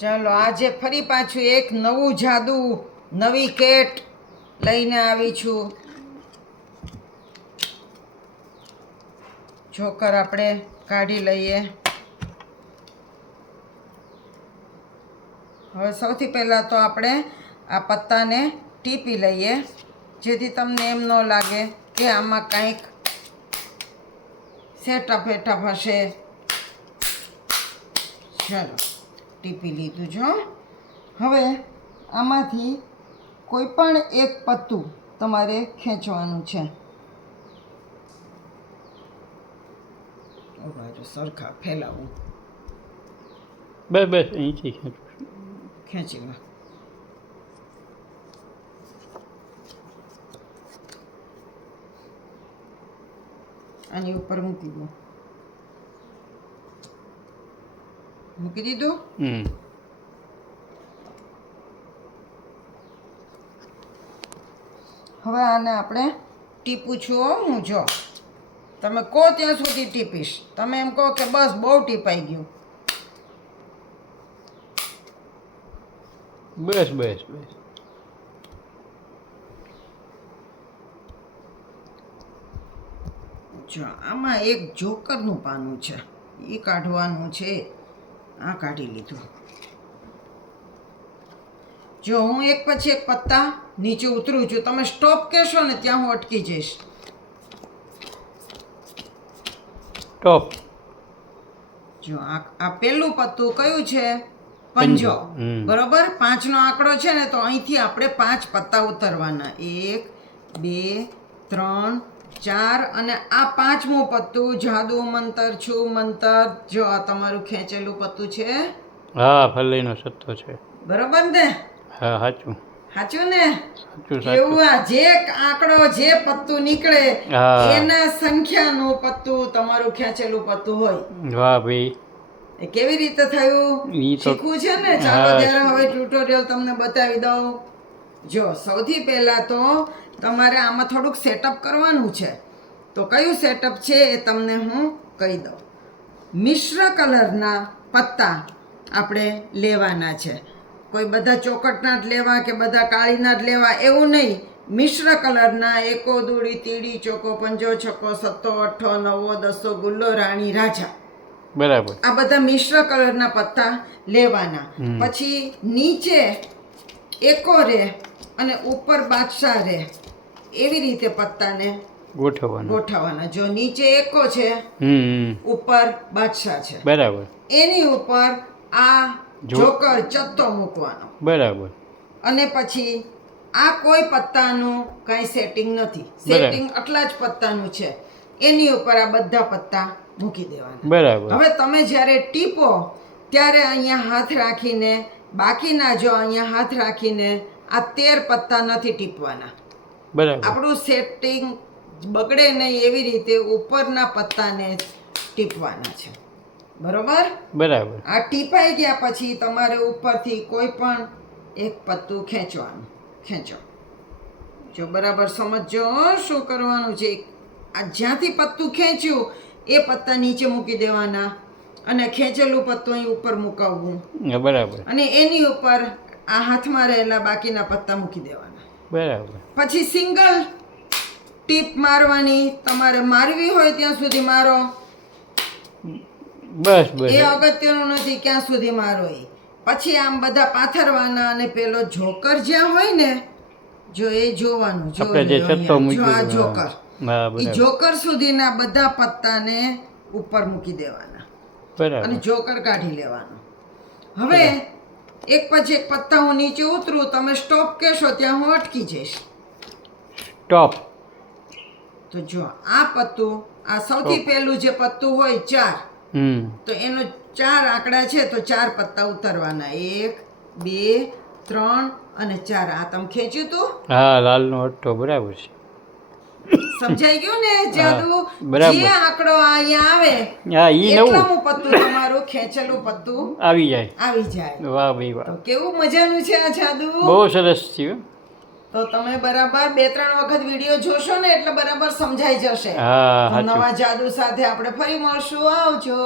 ચાલો, આજે ફરી પાછું એક નવું જાદુ, નવી કેટ લઈને આવી છું. જોકર આપણે કાઢી લઈએ. હવે સૌથી પહેલાં તો આપણે આ પત્તાને ટીપી લઈએ, જેથી તમને એમ ન લાગે કે આમાં કંઈક સેટઅપ વેટઅપ હશે. ચાલો. ટીપી લીધું છે હવે આમાંથી કોઈ પણ એક પત્તું તમારે ખેંચવાનું છે. સરખા ફેલાવું. બસ બસ અહીંથી ખેંચું. ખેંચી લો. આની ઉપર મૂકી દો. મૂકી દીધું? હમ. હવે આને આપણે ટીપું છું હું જો. તમે કહો ત્યાં સુધી ટીપીશ. તમે એમ કહો કે બસ બહુ ટીપાઈ ગયું. બસ બસ બસ. જો આમાં એક જોકરનું પાનું છે. એ કાઢવાનું છે. આ કાઢી લીધું. જો હું એક પછી એક પત્તા નીચે ઉતરું છું તમે સ્ટોપ કહેશો ને ત્યાં હું અટકી જઈશ. સ્ટોપ જો આ આ પહેલું પત્તું કયું છે? પંજો. બરોબર? પાંચનો આંકડો છે ને તો અહીંથી આપણે પાંચ પત્તા ઉતરવાના. એક બે ત્રણ ચાર અને આ પાંચમું પત્તું જાદુ મંતર છું મંતર. જો આ તમારું ખેંચેલું પત્તું છે. હા ફલ્લીનો સત્તો છે. બરોબર ને? હા સાચું સાચું. ને એવું આ જે આંકડો જે પત્તું નીકળે. એના સંખ્યાનું પત્તું તમારું ખેંચેલું પત્તું હોય. વાહ ભાઈ. એ કેવી રીતે થયું? શીખવું છે ને? ચાલો. ત્યારે હવે ટ્યુટોરિયલ તમને બતાવી દઉં. જો સૌથી પહેલા તો તમારે આમાં થોડુંક સેટઅપ કરવાનું છે. તો કયું સેટઅપ છે એ તમને હું કહી દઉં. મિશ્ર કલરના પત્તા આપણે લેવાના છે. કોઈ બધા ચોકટના જ લેવા કે બધા કાળીના જ લેવા એવું નહીં. મિશ્ર કલરના એકો દૂડી તીડી ચોકો પંજો છક્કો સત્તો અઠ્ઠો નવો દસો ગુલ્લો રાણી રાજા. બરાબર. આ બધા મિશ્ર કલરના પત્તા લેવાના. પછી નીચે એકો રે અને ઉપર બાદશાહ રહે. એવી રીતે પત્તાને ગોઠવવાના. ગોઠવવાના. જો નીચે એકો છે. ઉપર બાદશાહ છે. બરાબર. એની ઉપર આ જોકર ચત્તો મૂકવાનો. બરાબર. અને પછી આ કોઈ પત્તાનું કાંઈ સેટિંગ નથી. સેટિંગ આટલા જ પત્તાનું છે. એની ઉપર આ બધા પત્તા મૂકી દેવાના. બરાબર. હવે તમે જ્યારે ટીપો ત્યારે અહીંયા હાથ રાખીને બાકીના જો અહીંયા હાથ રાખીને આ તેર પત્તા નથી ટીપવાના. બરાબર. આપણું સેટિંગ બગડે નહીં એવી રીતે ઉપરના પત્તાને ટીપવાના છે. બરોબર? બરાબર. આ ટીપાઈ ગયા પછી તમારે ઉપરથી કોઈ પણ એક પત્તું ખેંચવાનું. ખેંચો. જો બરાબર સમજો શું કરવાનું છે? આ જ્યાંથી પત્તું ખેંચ્યું એ પત્તા નીચે મૂકી દેવાના અને ખેંચેલું પત્તું અહીં ઉપર મુકાવવું. બરાબર. અને એની ઉપર આ હાથમાં રહેલા બાકીના પત્તા મૂકી દેવાના. બરાબર. પછી સિંગલ ટીપ મારવાની તમારે મારવી હોય ત્યાં સુધી મારો. બસ બસ. એ અગત્યનું નથી ક્યાં સુધી મારો એ. પછી આમ બધા પાથરવાના અને પેલો જોકર જ્યાં હોય ને જો એ જોવાનું જો. આ જોકર. એ જોકર સુધીના બધા પત્તાને ઉપર મૂકી દેવાના. અને જોકર કાઢી લેવાનો. હવે એક પછી એક પત્તા હું નીચે ઉતરું તમે સ્ટોપ કહેશો ત્યાં હું અટકી જઈશ. ટોપ તો જો આ પત્તું આ સૌથી પહેલું જે પત્તું હોય ચાર. હમ. તો એનો ચાર આંકડા છે તો ચાર પત્તા ઉતરવાના. એક બે ત્રણ અને ચાર. આ તમે ખેંચ્યું તું? હા લાલનો અટ્ટો બરાબર છે. સમજાઈ ગયું ને જાદુ? જે આંકડો અહીંયા આવે હા ઈ નવું. પત્તું તમારું ખેંચેલું પત્તું આવી જાય. આવી જાય. વાહ ભાઈ વાહ. કેવું મજાનું છે આ જાદુ? બહુ સરસ છે તો તમે બરાબર બે ત્રણ વખત વીડિયો જોશો ને એટલે બરાબર સમજાઈ જશે. હા નવા જાદુ સાથે આપણે ફરી મળશું. આવજો.